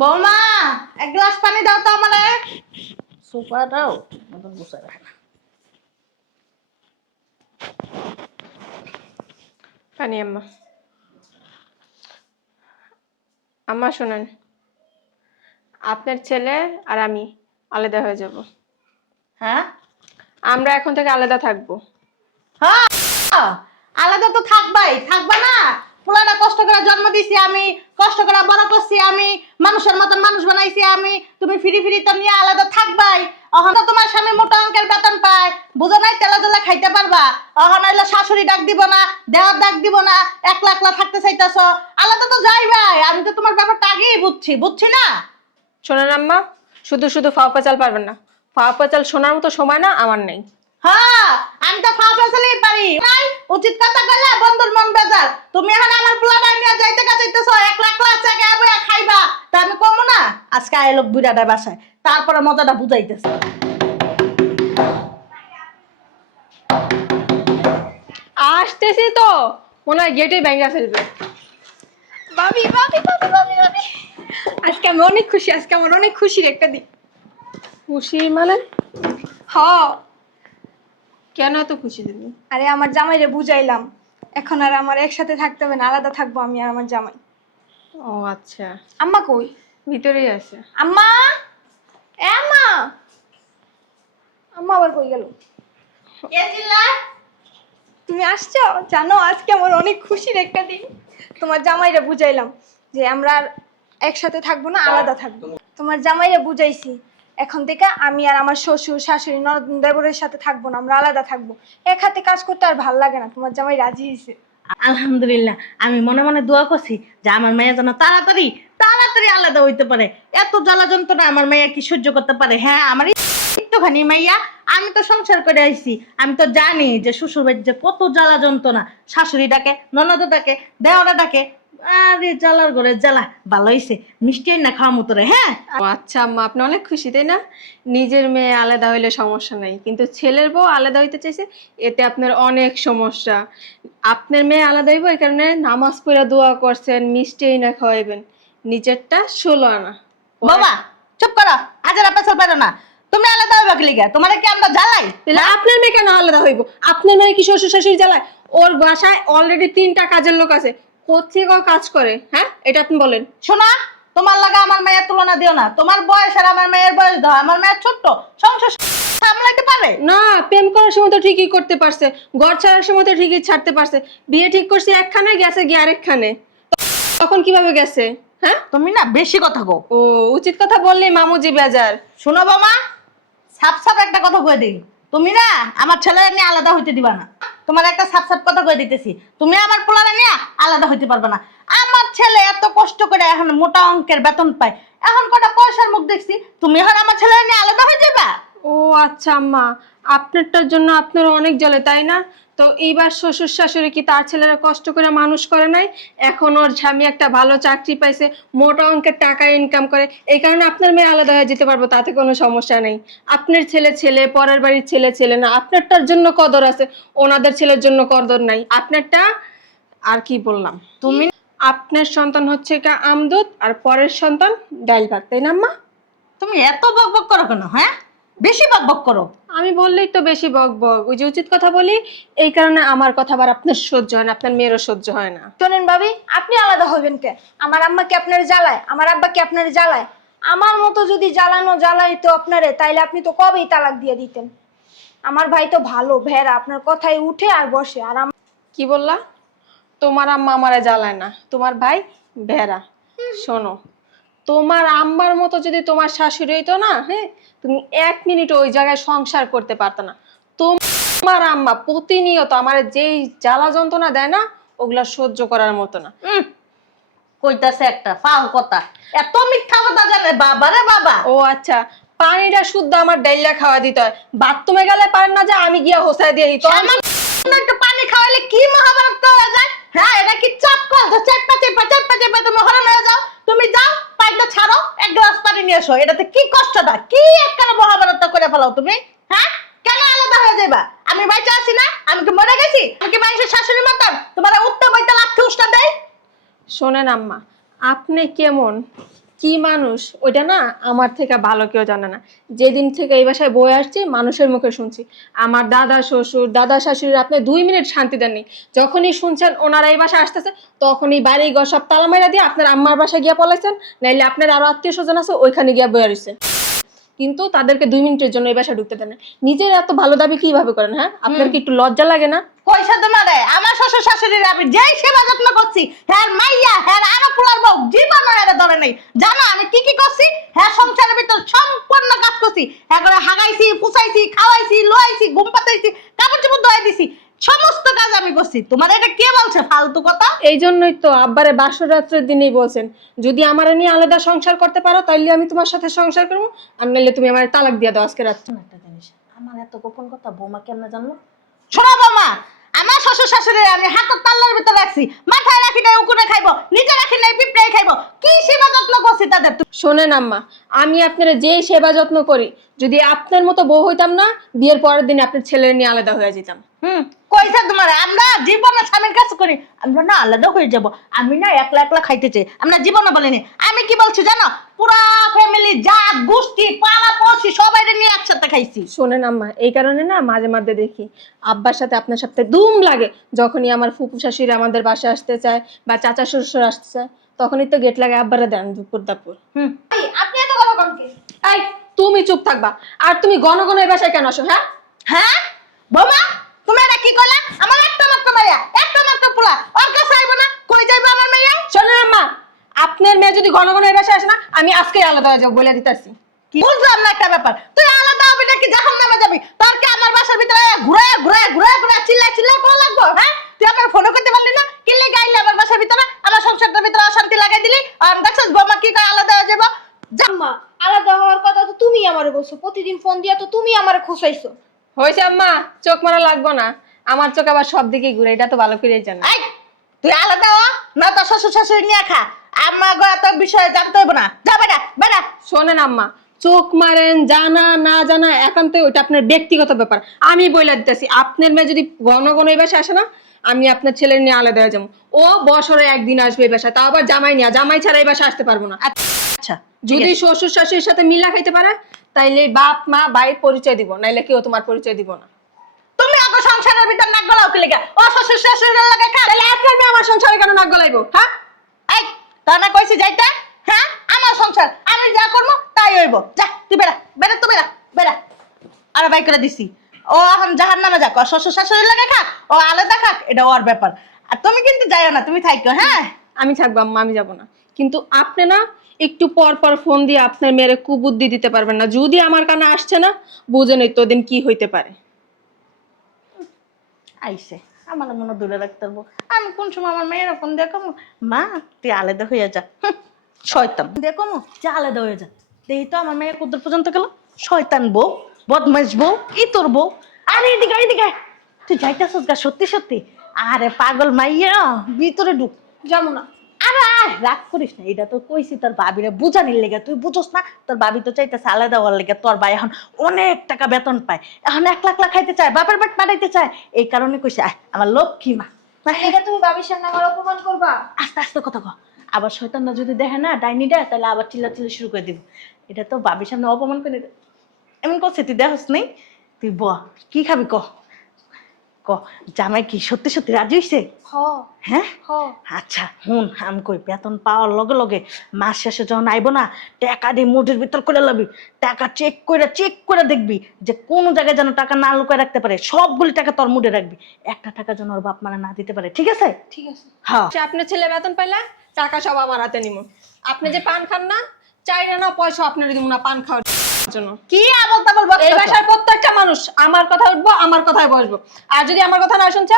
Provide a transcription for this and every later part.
বৌমা, এক গ্লাস পানি দাও তো আমারে। সোফাটাও মতন বসে রাখে না। পানি আম্মা। আম্মা শোনেন, আপনার ছেলে আর আমি আলাদা হয়ে যাব। হ্যাঁ আমরা এখন থেকে আলাদা থাকবো। হ্যাঁ, আলাদা তো থাকবাই, থাকবা না? পুরানা কষ্ট করে জন্ম দিছি আমি, কষ্ট করে বড় করছি আমি, মানুষের মতন মানুষ বানাইছি আমি। তুমি ফিরি ফিরি তো নিয়ে আলাদা থাকবাই। অহন তোমার স্বামী মোটা অঙ্কের বেতন পায়, বুঝো নাই? তেলা তেলা খাইতে পারবা। অহন হইলো শাশুড়ি ডাক দিব না, দেওয়ার ডাক দিব না, একলা একলা থাকতে চাইতেছ। আলাদা তো যাইবাই। আমি তো তোমার ব্যাপারটা আগেই বুঝছি, বুঝছি না? শোনেন আম্মা, শুধু শুধু ফাও পেঁচাল পারবেন না। ফাও পেঁচাল শোনার মতো সময় না আমার নেই। হ্যাঁ, আমি তো ফাও ফেসালেই পারি। নাই উচিত কথা কইলে বন্ধুর মন বেজার। তুমি এখন আমার পোলাটা নিয়ে যাইতে যাইতেছ, একলা একলা চাকা বইয়া খাইবা। তা আমি কমু না? আজকে আইলো বুড়াটা বাসায়, তারপরে মজাটা বুঝাইতেছে। আসতেছি তো, মনে হয় গেটে ভেঙে ফেলবে। ভাবি ভাবি ভাবি ভাবি ভাবি আজকে আমি অনেক খুশি, আজকে আমার অনেক খুশির একটা দিন। খুশি মানে? হ, কেন এত খুশি তুমি? আরে আমার জামাইরে বুঝাইলাম, এখন আর আমার একসাথে থাকতে হবে না, আলাদা থাকবো আমি আর আমার জামাই। ও আচ্ছা, আম্মা কই? ভিতরেই আছে। আম্মা, এ আম্মা, আম্মা আবার কই গেল? কে ছিলা? তুমি আসছো? জানো আজকে আমার অনেক খুশির একটা দিন। তোমার জামাইরে বুঝাইলাম যে আমরা আর একসাথে থাকবো না, আলাদা থাকবো। তোমার জামাইরে বুঝাইছি এখন থেকে আমি আর আমার শ্বশুর শাশুড়ি ননদ দেবরের সাথে থাকবো না, আমরা আলাদা থাকবো। এক হাতে কাজ করতে আর ভাল লাগে না। তোমার জামাই রাজি হয়েছে। আলহামদুলিল্লাহ, আমি মনে মনে দোয়া করছি যে আমার মেয়ে যেন তাড়াতাড়ি তাড়াতাড়ি আলাদা হইতে পারে। এত জ্বালা যন্ত্রণা আমার মেয়ে কি সহ্য করতে পারে? হ্যাঁ, আমার একটুখানি মাইয়া। আমি তো সংসার করে আইছি, আমি তো জানি যে শ্বশুর বাড়ির যে কত জ্বালা যন্ত্রণা। শাশুড়ি ডাকে, ননদ ডাকে, দেওরা ডাকে। আরে জ্বালার ঘরে জ্বালা। ভালো হইছে, মিষ্টি না খাওয়া মতো রে। হ্যাঁ, ও আচ্ছা আম্মা, আপনি অনেক খুশি তাই না? নিজের মেয়ে আলাদা হইলে সমস্যা নাই, কিন্তু ছেলের বউ আলাদা হইতে চাইছে, এতে আপনার অনেক সমস্যা। আপনার মেয়ে আলাদা হইব এই কারণে নামাজ পড়া দোয়া করছেন, মিষ্টি না খাওয়াইবেন। নিজেরটা 16 আনা। বাবা চুপ করো, আজার পেছল পারো না। তুমি আলাদা হবে কি লিগা? তোমারে কি আমরা জ্বালাই? তাহলে আপনার মেয়ে কেন আলাদা হইব? আপনার মেয়ে কি শ্বশুর শাশুড়ি জ্বালায়? ওর বাসায় অলরেডি 3টা কাজের লোক আছে, কোথেকে কাজ করে? হ্যাঁ, এটা আপনি বলেন। শোনা, তোমার লাগা আমার মেয়ের তুলনা দিও না। তোমার বয়স আর আমার মেয়ের বয়স দাও। আমার মেয়ে ছোট্ট, সংসার সামলাইতে পারে না, প্রেম করার সময় তো ঠিকই করতে পারছে, ঘর ছাড়ার সময় তো ঠিকই ছাড়তে পারছে। বিয়ে ঠিক করছে একখানে, গেছে গিয়ে আরেকখানে। তখন কিভাবে গেছে? হ্যাঁ, তুমি না বেশি কথা কও। ও উচিত কথা বললেই মামুজি বেজার। শোনো বাবা, সাপ সাপ একটা কথা কয়ে দিই। তুমি না আমার ছেলের নিয়ে আলাদা হইতে দিবা না। তোমার একটা সাপ সাপ কথা কয়ে দিতেছি, তুমি আমার পোলারে নিয়ে আলাদা হইতে পারবে না। আমার ছেলে এত কষ্ট করে এখন মোটা অঙ্কের বেতন পায়, এখন কটা পয়সার মুখ দেখছি, তুমি এখন আমার ছেলের নিয়ে আলাদা হয়ে যাবা? ও আচ্ছা আম্মা, আপনারটার জন্য আপনার অনেক জ্বলে তাই না? তো এইবার শ্বশুর শাশুড়ি কি তার ছেলেরা কষ্ট করে মানুষ করে নাই? এখন ওর স্বামী একটা ভালো চাকরি পাইছে, মোটা অঙ্কের টাকা ইনকাম করে, এই কারণে আপনার মেয়ে আলাদা হয়ে যেতে পারবো, তাতে কোনো সমস্যা নেই। আপনার ছেলে ছেলে, পরের বাড়ির ছেলে ছেলে না। আপনারটার জন্য কদর আছে, ওনাদের ছেলের জন্য কদর নাই। আপনারটা আর কি বললাম, তুমি আপনার সন্তান হচ্ছে কা আমদুদ, আর পরের সন্তান ডাইল ভাত, তাই না আম্মা? তুমি এত বক বক করো কেন? হ্যাঁ, বেশি বক বক করো। আমি বললেই তো বেশি বক বক, ওই যে উচিত কথা বলি, এই কারণে আমার কথা আবার আপনার সহ্য হয় না, আপনার মেয়েরও সহ্য হয় না। শোনেন ভাবি, আপনি আলাদা হইবেন কে? আমার আম্মা কি আপনার জ্বালায়? আমার আব্বা কি আপনার জ্বালায়? আমার মতো যদি জ্বালাইতো আপনারে, তাইলে আপনি তো কবেই তালাক দিয়ে দিতেন। আমার ভাই তো ভালো ভেড়া, আপনার কথায় উঠে আর বসে। আর কি বললা? তোমার আম্মা আমারে জ্বালায় না, তোমার ভাই ভেড়া। শোনো, তোমার আম্মার মতো যদি তোমার শাশুড়ি হইতো না, হ্যাঁ, তুমি 1 মিনিট ওই জায়গায় সংসার করতে পারতো না। তোমার আম্মা প্রতিনিয়ত আমার যেই জ্বালা যন্ত্রণা দেয় না, ওগুলা সহ্য করার মতো না। কইতাছে একটা ফাও কথা, এত মিথ্যা কথা জানে? বাবা রে বাবা। ও আচ্ছা, পানিটা শুদ্ধ আমার ডাইলা খাওয়া দিতে হয়, বাথরুমে গেলে পারেন না যে আমি গিয়া হোসাই দিয়ে দিই। সামান্য একটু পানি খাওয়াইলে কি মহাভারত হয়ে যায়? হ্যাঁ, এটা কি চাপ কল? চেপা চেপা চেপা চেপা তুমি হরণ হয়ে যাও। তুমি যাও, পাইপটা ছাড়ো, এক গ্লাস পানি নিয়ে এসো। এটাতে কি কষ্টটা, কি একটা মহাভারত করে ফেলাও তুমি? হ্যাঁ, কেন আলাদা হয়ে যাবা? আমি বাইচা আছি না? আমি কি মরে গেছি? আমি কি মানুষের শাশুড়ি মতন তোমার উত্তর বইতে লাথি উষ্টা দেয়? শোনেন আম্মা, আপনি কেমন কি মানুষ ওইটা না আমার থেকে ভালো কেউ জানে না। যেদিন থেকে এই বাসায় বয়ে আসছি মানুষের মুখে শুনছি আমার দাদা শ্বশুর দাদা শাশুড়ির আপনি 2 মিনিট শান্তি দেননি। যখনই শুনছেন ওনারা এই বাসায় আসতেছে তখনই বাড়ি ঘর সব তালা মাইরা দিয়ে আপনার আম্মার বাসায় গিয়া পলাইছেন, নাইলে আপনার আরো আত্মীয় স্বজন আছে ওইখানে গিয়া বয়ে রয়েছে। কিন্তু তাদেরকে 2 মিনিটের জন্য এই বাসায় ঢুকতে দেন না। নিজের এত ভালো দাবি কিভাবে করেন? হ্যাঁ, আপনার কি একটু লজ্জা লাগে না? পয়সা তোমারে আমার শ্বশুর শাশুড়ির আমি যেই সেবা যত্ন করছি, হ্যাঁ মাইয়া হ্যাঁ আমার পুলার বউ জীবন এরা ধরে নেই। জানো আমি কি কি করছি? হ্যাঁ সংসারের ভিতর সম্পূর্ণ কাজ করছি। হ্যাঁ করে হাগাইছি, পুছাইছি, খাওয়াইছি, লোয়াইছি, ঘুম পাতাইছি, কাপড় চোপড় ধোয়াই দিছি, সমস্ত কাজ আমি করছি। তোমার এটা কে বলছে ফালতু কথা? এই জন্যই তো আব্বারে বাসর রাত্রের দিনেই বলছেন যদি আমার নিয়ে আলাদা সংসার করতে পারো তাইলে আমি তোমার সাথে সংসার করবো, আর নাইলে তুমি আমার তালাক দিয়ে দাও আজকে রাত্রে। একটা জিনিস, আমার এত গোপন কথা বৌমা কেমনে জানলো? শোনো বৌমা, আমার শ্বশুর শাশুড়ি আমি হাতের তাল্লার ভিতরে রাখছি, মাথায় রাখি নাই উকুনে খাইবো, নিচে রাখি নাই পিঁপড়াই খাইবো। কি সেবা যত্ন করছি তাদের। শোনেন আম্মা, আমি আপনার যেই সেবা যত্ন করি, যদি আপনার মতো বউ হইতাম না বিয়ের পরের দিন আপনার ছেলের নিয়ে আলাদা হয়ে যেতাম। কইছে তোমার আমরা জীবনে স্বামীর কাছে করি, আমরা না আলাদা হয়ে যাব। আমি না একলা একলা খাইতে চাই, আমরা জীবনে বলিনি। আমি কি বলছি জানো, পুরা ফ্যামিলি জাত গোষ্ঠী পাড়া পড়শি সবাই নিয়ে একসাথে খাইছি। শোনেন আম্মা, এই কারণে না মাঝে মাঝে দেখি আব্বার সাথে আপনার সাথে দুম লাগে। যখনই আমার ফুপু শাশুড়ি আমাদের বাসায় আসতে চায় বা চাচা শ্বশুর আসতে চায় তখনই তো গেট লাগে আব্বারে দেন দুপুর দাপুর। আপনি এত কথা কোন কি? এই তুমি চুপ থাকবা, আর তুমি ঘন ঘন এই বাসায় কেন আসো? হ্যাঁ হ্যাঁ বৌমা, তুমি এটা কি কইলা? আমার একটা মাত্র মাইয়া, একটা মাত্র পোলা, ওর কাছে আইব না? কই যাইবো আমার মাইয়া? শোনেন আম্মা, আপনার মেয়ে যদি ঘন ঘন এই বাসায় আসে না আমি আজকেই আলাদা হয়ে যাবো বলে দিতেছি। কি বুঝলাম না একটা ব্যাপার, তুই আলাদা হবি নাকি জাহান্নামে যাবি? তোর কি আমার বাসার ভিতরে ঘুরে ঘুরে ঘুরে ঘুরে চিল্লা চিল্লা করা লাগবো? হ্যাঁ, তুই আমার ফোনও করতে পারলি না, কিল্লে গাইলি আমার বাসার ভিতরে, আমার সংসারটার ভিতরে অশান্তি লাগাই দিলি। আর দেখছিস বৌমা কি কয় আলাদা হয়ে যাবো? জাম্মা, আলাদা হওয়ার কথা তো তুমি আমারে বলছো, প্রতিদিন ফোন দিয়া তো তুমি আমারে খোঁচাইছো। হয়েছে আম্মা, চোখ মারা লাগবো না, আমার চোখ আবার সব দিকে ঘুরে, এটা তো ভালো করেই জানো। এই তুই আলাদা হ, না তোর শ্বশুর শাশুড়ি নিয়ে খা, আমার তোর বিষয়ে জানতে হইব না। যা বেটা বেটা। শোনেন আম্মা, চোখ মারেন জানা না জানা একান্তই ওইটা আপনার ব্যক্তিগত ব্যাপার। আমি বইলা দিতেছি আপনার মেয়ে যদি ঘন ঘন এই বাসায় আসে না আমি আপনার ছেলের নিয়ে আলাদা হয়ে যাবো। ও বছরে একদিন আসবে এই বাসায়, তাও আবার জামাই নিয়ে, জামাই ছাড়া এই বাসায় আসতে পারবো না। আচ্ছা যদি শ্বশুর শাশুড়ির সাথে মিলা খাইতে পারে তাইলে বাপ মা ভাইয়ের পরিচয় দিব, নাইলে কেউ তোমার পরিচয় দিব না। তুমি আমার সংসারের ভিতর নাক গলাও কি লেগে? ও শ্বশুর শাশুড়ির লাগে খা। তাহলে আপনার মেয়ে আমার সংসারে কেন নাক গলাইবো? হ্যাঁ, এই তোর না কইছি যাইতে? হ্যাঁ, আমার সংসার আমি যা করবো তাই হইব। যা তুই বেড়া বেড়া, তো বেড়া বেড়া। আর বাই করে দিছি, ও এখন জাহান্নামে যাক, ওর শ্বশুর শাশুড়ির লাগে খাক, ও আলাদা খাক, এটা ওর ব্যাপার। আর তুমি কিন্তু যাইও না, তুমি থাইকো। হ্যাঁ, আমি থাকবো আম্মা, আমি যাবো না। কিন্তু আপনি না একটু পর পর ফোন দিয়ে আপনার মেয়ের কুবুদ্ধি দিতে পারবেন না। যদি আমার কানে আসছে না বুঝে নেই তোদিন কি হইতে পারে। আইসে আমার মনে দূরে রাখতে পারবো। আমি কোন সময় আমার মেয়ের ফোন দেখো, মা তুই আলাদা হয়ে যা, শয়তান দেখো যে আলাদা হয়ে যা। দেখি তো আমার মেয়ে কত পর্যন্ত গেল। শয়তান বউ, বদমাইশ বউ, ই তোর বউ। আরে এদিকে এদিকে, তুই যাইতেছিস গা সত্যি সত্যি? আরে পাগল মাইয়া, ভিতরে ঢুক। যাবো না। আরে রাগ করিস না, এটা তো কইছি তোর ভাবিরে বুঝানির লেগে, তুই বুঝোস না? তোর ভাবি তো চাইতেছে আলাদা হওয়ার লেগে। তোর ভাই এখন অনেক টাকা বেতন পায়, এখন 1 লাখ খাইতে চায়, বাপের পেট পাঠাইতে চায়। এই কারণে কইছে আমার লক্ষ্মী মা। এটা তুমি বাবির সামনে আমার অপমান করবা? আস্তে আস্তে কথা কও। আবার শয়তানরা যদি দেখে না ডাইনিটা, তাহলে আবার চিল্লাচিল্লি শুরু করে দিব। এটা তো ভাবির সামনে অপমান করে এমন করছে, তুই দেখোস নেই? তুই ব কি খাবি ক ক জামাই কি সত্যি সত্যি রাজি হইছে? হ হ্যাঁ হ। আচ্ছা হুন, আমি কই বেতন পাওয়ার লগে লগে মাস শেষে যখন আইব না, টাকা দিয়ে মুঠের ভিতর করে লবি, টাকা চেক করে দেখবি যে কোন জায়গায় যেন টাকা না লুকায় রাখতে পারে। সবগুলি টাকা তোর মুঠে রাখবি, একটা টাকা যেন ওর বাপ মারা না দিতে পারে। ঠিক আছে? ঠিক আছে। হ্যাঁ। আপনার ছেলে বেতন পাইলা টাকা সব আমার হাতে নিব। আপনি যে পান খান না, চাইরা না পয়সা আপনার দিব না পান খাওয়ার জন্য। কি আবল তাবল এই বাসার প্রত্যেকটা মানুষ আমার কথা উঠবো, আমার কথায় বসবো। আর যদি আমার কথা না শুনছে,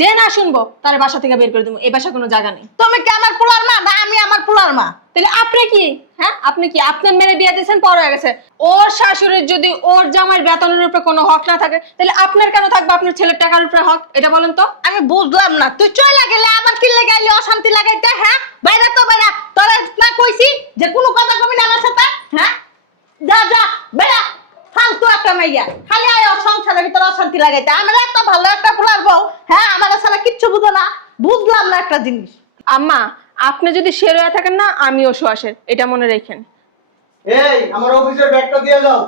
যে না শুনবো তার বাসা থেকে বের করে দেবো। এই বাসা কোনো জায়গা নেই। তুমি কি আমার পোলার মা না আমি আমার পোলার মা? তাহলে আপনি কি? হ্যাঁ, আপনি কি? আপনার মেয়ে বিয়ে দিয়েছেন, পর হয়ে গেছে। ওর শাশুড়ির যদি ওর জামাইয়ের বেতনের উপরে কোনো হক না থাকে, তাহলে আপনার কেন থাকবে আপনার ছেলের টাকার উপরে হক? এটা বলেন তো। আমি বুঝলাম না, তুই চলে গেলে আবার কি লাগাইলে অশান্তি লাগাইতে? হ্যাঁ বাইরে তো বাইরে, তোরা না কইছি যে কোনো কথা কবি না আমার সাথে? হ্যাঁ যা যা বেড়া, ফালতু একটা মাইয়া, খালি আয় ওর সংসারের ভিতরে অশান্তি লাগাইতে। আমার এত ভালো একটা পোলার বউ, হ্যাঁ আমার সারা কিচ্ছু বুঝো না। বুঝলাম না একটা জিনিস। আম্মা, আপনি যদি শের হয়ে থাকেন না, আমিও শোয়াশের, এটা মনে রাখেন। এই আমার অফিসের ব্যাগটা দিয়ে যাও।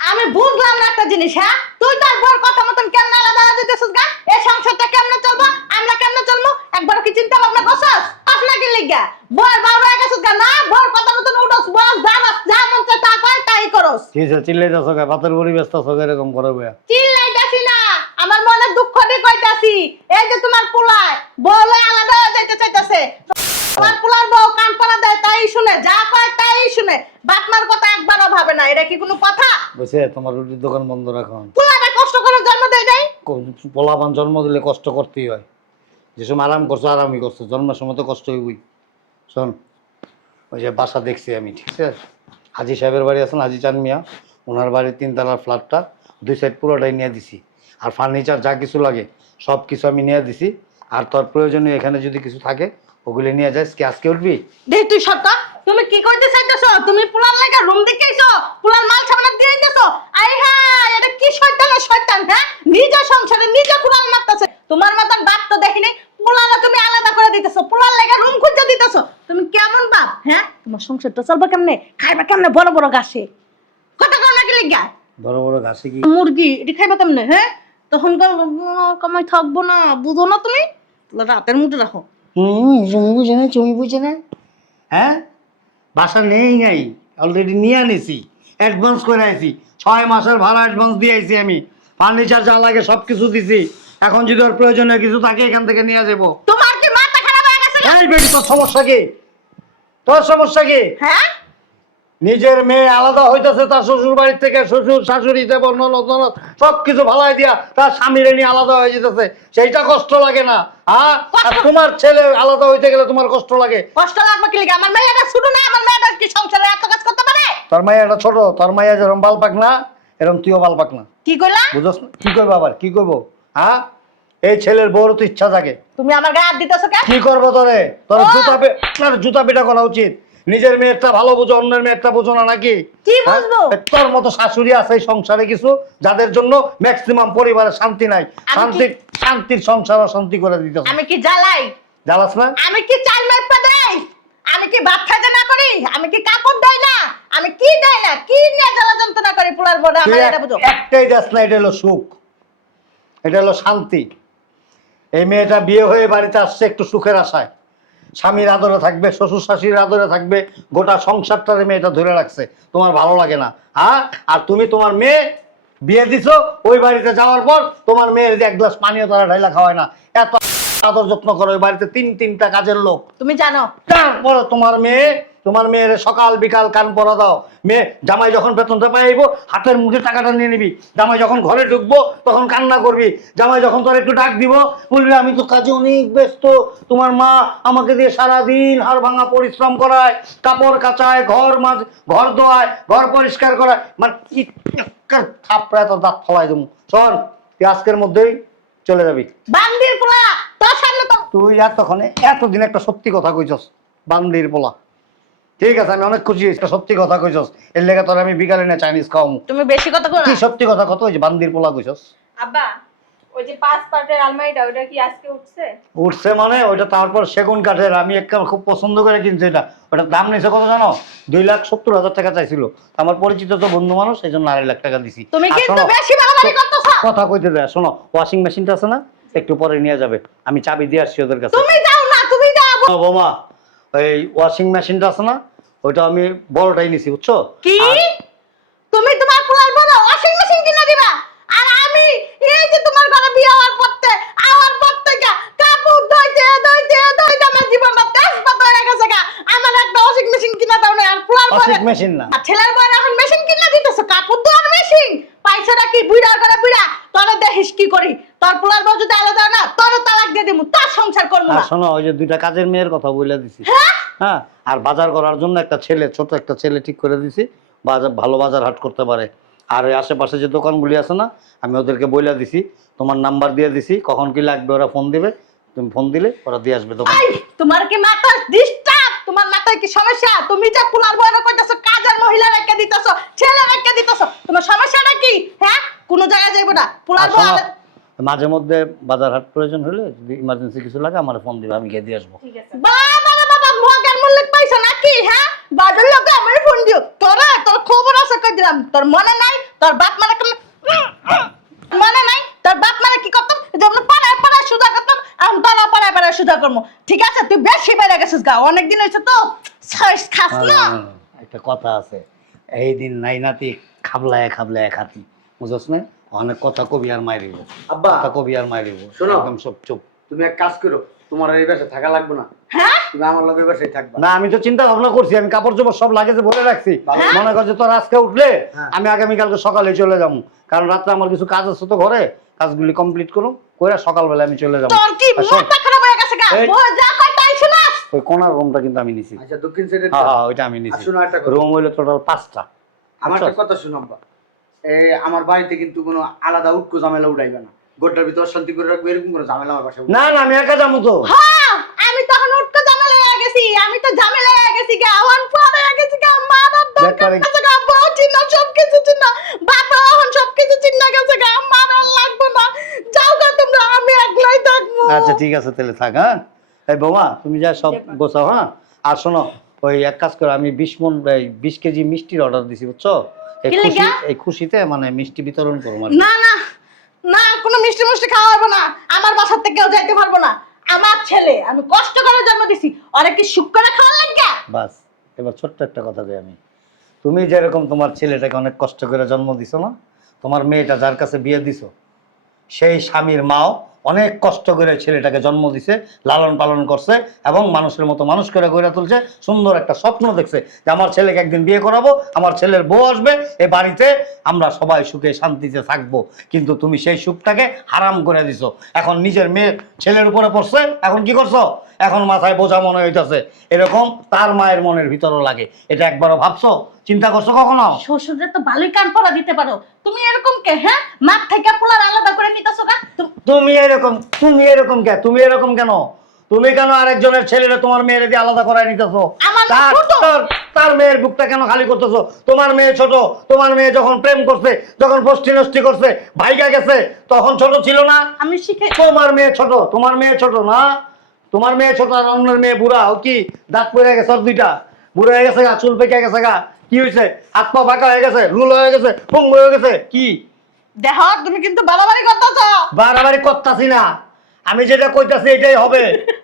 আমি বুঝলাম না একটা জিনিস, হ্যাঁ তুই তার বউর কথা মতন কেমন আলাদা হয়ে যেতেছিস গা? এই সংসারটা কেমনে চলবো, আমরা কেমনে চলবো, একবার কি চিন্তা ভাবনা করছস? আসলে কি লিগা বউর বাউর হয়ে গেছিস গা? না, বউর কথা মতন উঠোস, বস দাঁড়াস, যা মন চায় তা কয় তাই করস। কি হইছে চিল্লাইতাছ কে? ভাতের বড়ি ব্যস্ত আছে এরকম করবে? চিল্লাইতাছি না, আমার মনে দুঃখ দিয়ে কইতাছি। এই যে তোমার পোলায় বউ লয় আলাদা হয়ে যাইতে চাইতাছে। তোমার পোলার বউ কান পাড়া দেয় তাই শুনে, যা কয় তাই শুনে, বাপমার কথা একবারও ভাবে না। এটা কি কোনো কথা? বুঝছে তোমার রুটির দোকান বন্ধ রাখুন। পোলাটা কষ্ট করে জন্ম দেয় নাই? পোলাপান জন্ম দিলে কষ্ট করতেই হয়। যে সময় আরাম করছো আরামই করছো, জন্মের সময় তো কষ্ট হইবই। শোন, ওই যে বাসা দেখছি আমি, ঠিক আছে? হাজি সাহেবের বাড়ি আছেন, হাজি চান মিয়া, ওনার বাড়ির 3 তলার ফ্ল্যাটটা 2 সাইড পুরোটাই নিয়ে দিছি। আর ফার্নিচার যা কিছু লাগে সব কিছু আমি নিয়ে দিছি। আর তোর প্রয়োজনীয় এখানে যদি কিছু থাকে ওগুলি নিয়ে যাস। কি আজকে উঠবি? দেখ তুই সত্তা, তুমি কি কইতে চাইতেছো? তুমি পোলার লাগা রুম দেখে আইছো, পোলার মাল সামনে দিয়ে আইতেছো। আই হ্যাঁ, এটা কি শয়তান হ্যাঁ? নিজে সংসারে নিজে কুড়াল মারতেছে। তোমার মতন বাপ তো দেখিনি। পোলারে তুমি আলাদা করে দিতেছো, পোলার লাগা রুম খুঁজে দিতেছো। তুমি কেমন বাপ হ্যাঁ? তোমার সংসারটা চলবে কেমনে, খাইবা কেমনে বড় বড় গাছে? কথা কও নাকি লিগা? বড় বড় ঘাসে কি মুরগি এটি খাইবা কেমনে হ্যাঁ? তখন কামাই থাকবো না, বুঝো না তুমি? রাতের মুঠে রাখো। তুমি বুঝে না, তুমি বুঝে না? হ্যাঁ, বাসা নেই নাই, অলরেডি নিয়ে আনিছি, অ্যাডভান্স করে আইছি। 6 মাসের ভাড়া অ্যাডভান্স দিয়ে আইছি আমি। ফার্নিচার যা লাগে সব কিছু দিছি। এখন যদি ওর প্রয়োজনীয় কিছু থাকে এখান থেকে নিয়ে যাবো। তোমার কি মাথা খারাপ হয়ে গেছে? এই বেটি, তোর সমস্যা কি? তোর সমস্যা কি? হ্যাঁ, নিজের মেয়ে আলাদা হইতেছে তার শ্বশুর বাড়ির থেকে, শ্বশুর শাশুড়ি দেবর ননদ ননদ সব কিছু ভালাই দিয়া তার স্বামীর নিয়ে আলাদা হয়ে যেতেছে, সেইটা কষ্ট লাগে না? হ্যাঁ, আর তোমার ছেলে আলাদা হইতে গেলে তোমার কষ্ট লাগে। কষ্ট লাগবে কি লিগা? আমার মেয়েটা শুধু না, আমার মেয়েটা কি সংসারে এত কাজ করতে পারে? তোর মাইয়াটা ছোট, তোর মাইয়া যেরকম বাল পাক না এরকম তুইও বাল পাক না। কি কইলা? বুঝছ না? কি করবো আবার, কি করবো? হ্যাঁ, এই ছেলের বড় তো ইচ্ছা থাকে। তুমি আমার গায়ে হাত দিতেছো কেন? কি করবো তোরে? তোর ও! জুতা পেটা করা উচিত। নিজের মেয়েরটা ভালো বুঝো, অন্যের মেয়েরটা বুঝো না নাকি? কি হ্যাঁ? বুঝবো? তোর মতো শাশুড়ি আছে এই সংসারে কিছু, যাদের জন্য ম্যাক্সিমাম পরিবারে শান্তি নাই। শান্তির সংসার অশান্তি করে দিতেছ। আমি কি জ্বালাই? জ্বালাস না? আমি কি চাল মেপা দেই? আমি কি ভাত খাইতে না করি? আমি কি কাপড় দেই না? আমি কি দেই না? কি নিয়ে জ্বালা যন্ত্রণা করি পোলার বড়? আমার এটা বুঝো। একটাই দাস না, এটা হলো সুখ, এটা হলো শান্তি। এই মেয়েটা বিয়ে হয়ে বাড়িতে আসছে একটু সুখের আশায়, স্বামীর আদরে থাকবে, শ্বশুর শাশুড়ির আদরে থাকবে, গোটা সংসারটারে মেয়েটা ধরে রাখছে। তোমার ভালো লাগে না? হ্যাঁ, আর তুমি তোমার মেয়ে বিয়ে দিছো, ওই বাড়িতে যাওয়ার পর তোমার মেয়ের যে 1 গ্লাস পানিও তারা ঢাইলা খাওয়ায় না। এত আদর যত্ন করো, ওই বাড়িতে 3-3টা কাজের লোক। তুমি জানো তারপরে তোমার মেয়ের সকাল বিকাল কান পরা দাও। মেয়ে জামাই যখন বেতনটা পাইব হাতের মুঠে টাকাটা নিয়ে নিবি। জামাই যখন ঘরে ঢুকবো তখন কান্না করবি। জামাই যখন তোর একটু ডাক দিব বলবি আমি তো কাজে অনেক ব্যস্ত, তোমার মা আমাকে দিয়ে সারাদিন হাড় ভাঙা পরিশ্রম করায়, কাপড় কাচায়, ঘর ধোয়ায়, ঘর পরিষ্কার করায়। মানে থাপড়ায় তোর দাঁত ফলাই দেবো। শোন, তুই আজকের মধ্যেই চলে যাবি। বান্দির পোলা, তোর সামনে তো তুই এতদিন একটা সত্যি কথা কইছস, বান্দির পোলা। ঠিক আছে, আমি অনেক খুশি, একটা সত্যি কথা কইছস। এর লেগে তোর আমি বিকালে না চাইনিজ খাওয়ামু। তুমি বেশি কথা কও কি না। সত্যি কথা কত? ওই যে বান্দির পোলা কইছস। আব্বা, ওই যে 5 পাটের আলমারিটা, ওটা কি আজকে উঠছে? উঠছে মানে? ওইটা তারপর সেগুন কাঠের, আমি একটা খুব পছন্দ করে কিনছি। এটা ওটার দাম নিয়েছে কত জানো? 2,70,000 টাকা চাইছিল। আমার পরিচিত তো বন্ধু মানুষ, এই জন্য 2.5 লাখ টাকা দিছি। তুমি আর কিন্তু শোনো, বেশি বাড়াবাড়ি করতেছো। কথা কইতে দেয়। শোনো, ওয়াশিং মেশিনটা আছে না, একটু পরে নিয়ে যাবে, আমি চাবি দিয়ে আসছি ওদের কাছে। তুমি যাও না, তুমি যাও। বোমা, এই ওয়াশিং মেশিনটা আছে না, ওইটা আমি বড়টাই নিছি, বুঝছো? কি তুমি তোমার পোলার বড় ওয়াশিং মেশিন কিনে দিবা? আর আমি এই যে তোমার ঘরে বিয়ে হওয়ার পর থেকে কাপড় ধুইতে আমার জীবনটা তেজপাত হয়ে গেছে গা। আমার একটা ওয়াশিং মেশিন কিনে দাও না। আর পোলার বড় ওয়াশিং মেশিন না, আর ছেলের বড় এখন মেশিন কিনে দিতেছো, কাপড় ধোয়ার মেশিন। পয়সাটা কি বুইড়া করে বুইড়া তোরে দেখিস কি করি? তোর পোলার বড় যদি আলাদা না, তোর তালাক দিয়ে দিমু, তার সংসার করব আর না। শোনো, ওই যে 2টা কাজের মেয়ের কথা বলে দিছি। হ্যাঁ, আর বাজার করার জন্য একটা ছেলে, ছোট একটা ছেলে ঠিক করে দিছি, ভালো বাজার হাট করতে পারে। আর ওই আশেপাশে যে দোকানগুলি আছে না, আমি ওদেরকে বলে দিছি, তোমার নাম্বার দিয়ে দিছি, কখন কি লাগবে ওরা ফোন দিবে, তুমি ফোন দিলে ওরা দিয়ে আসবে দোকান। এই, তোমার কি মাথা ডিস্টার্ব? তোমার মাথায় কি সমস্যা? তুমি যে পোলার বড় কইতাছো, কাজের মহিলা রেখে দিতেছো, ছেলে রেখে দিতেছো, তোমার সমস্যাটা কি? হ্যাঁ, কোন জায়গায় যাইবো না পোলার আর শোনো, বড়। মাঝে মধ্যে বাজার হাট প্রয়োজন হলে যদি ইমার্জেন্সি কিছু লাগে আমার ফোন দিবে, আমি গিয়ে দিয়ে আসবো। ঠিক আছে। বাবা রে বাবা, মগের মূল্য পাইছো নাকি? হ্যাঁ, বাজার লোকে আমার ফোন দিও। তোর খবর আছে কই দিলাম, তোর মনে নাই? তোর বাপ মারা কেমন মনে নাই? তোর বাপ মারা কি করতাম? যেমন পাড়ায় পাড়ায় সুদা করতাম, আমি পাড়ায় পাড়ায় সুদা করবো। ঠিক আছে, তুই বেশি বেড়ে গেছিস গা, অনেকদিন হয়েছে তো খাস না। একটা কথা আছে, এই দিন নাই নাতি খাবলায় খাবলায় খাতি, বুঝছ না? অনেক কথা কবি আর মাইরিব, আব্বা কথা কবি আর মাইরিব, শোনো। একদম সব চুপ। তুমি এক কাজ করো, তোমার এই বাসায় থাকা লাগবে না, হ্যাঁ, তুমি আমার লোকের বাসায় থাকবা। না আমি তো চিন্তা ভাবনা করছি, আমি কাপড় চোপড় সব লাগেজে ভরে রাখছি। মনে করছে তোর আজকে উঠলে আমি আগামীকালকে সকালে চলে যাবো, কারণ রাত্রে আমার কিছু কাজ আছে তো ঘরে, কাজগুলি কমপ্লিট করো করে সকালবেলা আমি চলে যাবো। তোর কি মাথা খারাপ হয়ে গেছে গা? এই। ও যা কয় তাই শুনাস। ওই কোনার রুমটা কিন্তু আমি নিছি। আচ্ছা, দক্ষিণ সাইডে হ্যাঁ ওইটা আমি নিছি। শোনো একটা কথা, রুম হইলো টোটাল 5টা। আমার একটা কথা শোনো আব্বা, এই আমার বাড়িতে কিন্তু কোনো আলাদা উটকো ঝামেলা উঠাইবে না, গোটার ভিতর শান্তি করে রাখবে, এরকম কোনো ঝামেলা আমার বাসায় না না আমি একা যাবো তো। হ্যাঁ, আমি তখন উঠতে ঝামেলা হয়ে গেছি, আমি তো ঝামেলা হয়ে গেছি গা, ওয়ান পরে হয়ে গেছি গা, মারার দরকার ব্যাপারে- আছে গা, বউ চিন্না সবকিছু চিন্না, বাবা এখন সবকিছু চিন্না গেছে গা, মারার লাগবে না, যাও গা তোমরা, আমি একলাই থাকবো। আচ্ছা ঠিক আছে তাহলে থাক। হ্যাঁ এই বৌমা তুমি যা সব গোছাও। হ্যাঁ আর শোনো, ওই এক কাজ করো, আমি 20 কেজি মিষ্টির অর্ডার দিছি, বুঝছো? কি লেগা? এই খুশিতে মানে মিষ্টি বিতরণ করবো মানে। না না না, কোনো মিষ্টি মিষ্টি খাওয়া হবে না, আমার বাসার থেকে কেউ যাইতে পারবো না, আমার ছেলে আমি কষ্ট করে জন্ম দিছি, ওরা কি সুখ করে খাওয়ার লাগা? বাস এবার ছোট্ট একটা কথা কই আমি, তুমি যেরকম তোমার ছেলেটাকে অনেক কষ্ট করে জন্ম দিছো না, তোমার মেয়েটা যার কাছে বিয়ে দিছো সেই স্বামীর মাও অনেক কষ্ট করে ছেলেটাকে জন্ম দিছে, লালন পালন করছে এবং মানুষের মতো মানুষ করে গড়ে তুলছে, সুন্দর একটা স্বপ্ন দেখছে যে আমার ছেলেকে একদিন বিয়ে করাবো, আমার ছেলের বউ আসবে, এই বাড়িতে আমরা সবাই সুখে শান্তিতে থাকবো। কিন্তু তুমি সেই সুখটাকে হারাম করে দিছো, এখন নিজের মেয়ের ছেলের উপরে পড়ছে, এখন কি করছো? এখন মাথায় বোঝা মনে হইতেছে, এরকম তার মায়ের মনের ভিতরও লাগে। এটা একবারও ভাবছো, চিন্তা করছো কখনো? শ্বশুরের তো ভালোই কান পড়া দিতে পারো, তুমি এরকম কে? হ্যাঁ, মাঠ থেকে পোলার আলাদা করে নিতেছো কা? তুমি এরকম কে? তুমি এরকম কেন? তুমি কেন আরেকজনের ছেলেরে তোমার মেয়েরে দিয়ে আলাদা করায় নিতেছো? আমার মেয়ে ছোট। তার মেয়ের বুকটা কেন খালি করতেছো? তোমার মেয়ে ছোট, তোমার মেয়ে যখন প্রেম করছে, যখন ফষ্টি নষ্টি করছে, ভাইগা গেছে, তখন ছোট ছিল না? আমি শিখে তোমার মেয়ে ছোট, তোমার মেয়ে ছোট না, তোমার মেয়ে ছোট আর অন্যের মেয়ে বুড়া। ও কি দাঁত পড়ে গেছে ওর দুইটা, বুড়া হয়ে গেছে গা, চুল পেকে গেছে গা, কি হয়েছে? হাত পা ফাঁকা হয়ে গেছে, রুল হয়ে গেছে, পঙ্গু হয়ে গেছে, কি? দেখো তুমি কিন্তু বাড়াবাড়ি করতেছো। বাড়াবাড়ি করতাছি না, আমি যেটা কইতাছি এটাই হবে।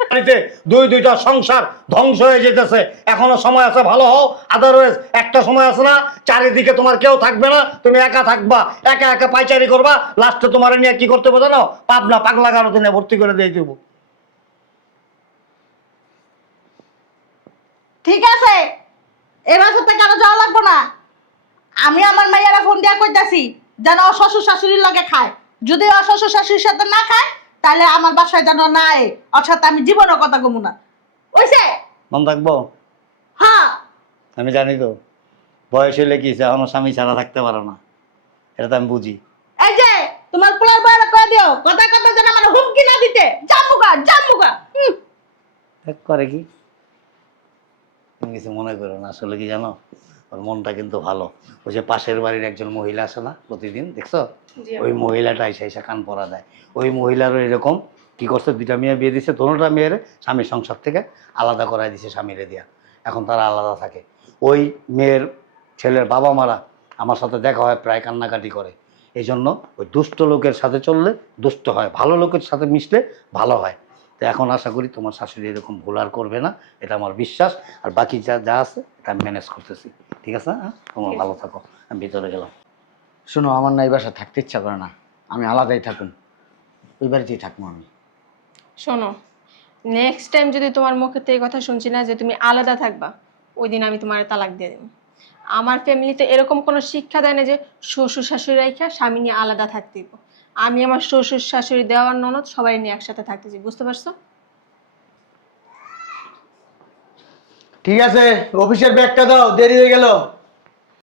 বাড়িতে দুইটা সংসার ধ্বংস হয়ে যেতেছে, এখনো সময় আছে, ভালো হও। আদারওয়াইজ একটা সময় আছে না, চারিদিকে তোমার কেউ থাকবে না, তুমি একা থাকবা, একা একা পাইচারি করবা, লাস্টে তোমার নিয়ে কি করতে হবে জানো? পাবনা পাগলা গারদে নিয়ে ভর্তি করে দিয়ে দেবো। ঠিক আছে, এবার সাথে কারো যাওয়া লাগবো না, আমি আমার মাইয়ারা ফোন দিয়া কইতাছি যেন ও শ্বশুর শাশুড়ির লগে খায়, যদি ও শ্বশুর শাশুড়ির সাথে না খায় তাহলে আমার বাসায় যেন না আয়, ওর সাথে আমি জীবনও কথা কমু না, বুঝছে? মন থাকবো? হ্যাঁ, আমি জানি তো, বয়স হইলে কি এখনো স্বামী ছাড়া থাকতে পারো না, এটা তো আমি বুঝি। এই যে তোমার পোলার বয়রা কয়ে দিও কথা কথা যেন আমার হুমকি না দিতে, জাম্মুগা। করে কি তুমি কিছু মনে করো না, আসলে কি জানো, ওর মনটা কিন্তু ভালো। ওই যে পাশের বাড়ির একজন মহিলা আসে না প্রতিদিন, দেখছো? ওই মহিলাটা এসে কান পরা দেয়। ওই মহিলারও এরকম কি করছে, 2টা মেয়ে বিয়ে দিচ্ছে, দোনোটা মেয়ের স্বামীর সংসার থেকে আলাদা করাই দিছে স্বামীরে দিয়া, এখন তারা আলাদা থাকে। ওই মেয়ের ছেলের বাবা মারা আমার সাথে দেখা হয়, প্রায় কান্নাকাটি করে। এই জন্য ওই দুষ্ট লোকের সাথে চললে দুষ্ট হয়, ভালো লোকের সাথে মিশলে ভালো হয়। তো এখন আশা করি তোমার শাশুড়ি এরকম ভুল আর করবে না, এটা আমার বিশ্বাস। আর বাকি যা আছে এটা আমি ম্যানেজ করতেছি, ঠিক আছে? হ্যাঁ, তোমার ভালো থাকো, আমি ভিতরে গেলাম। শোনো, আমার না এই বাসা থাকতে ইচ্ছা করে না, আমি আলাদাই থাকুন, ওই বাড়িতেই থাকবো আমি। শোনো, নেক্সট টাইম যদি তোমার মুখে থেকে কথা শুনছি না যে তুমি আলাদা থাকবা, ওই দিন আমি তোমার তালাক দিয়ে দেবো। আমার ফ্যামিলিতে এরকম কোনো শিক্ষা দেয় না যে শ্বশুর শাশুড়ি রাইখা স্বামী নিয়ে আলাদা থাকতে দিব। আমি আমার শ্বশুর শাশুড়ি, দেওয়ার ননদ সবাই নিয়ে একসাথে থাকতেছি, বুঝতে পারছো? ঠিক আছে, অফিসের ব্যাগটা দাও, দেরি হয়ে গেল।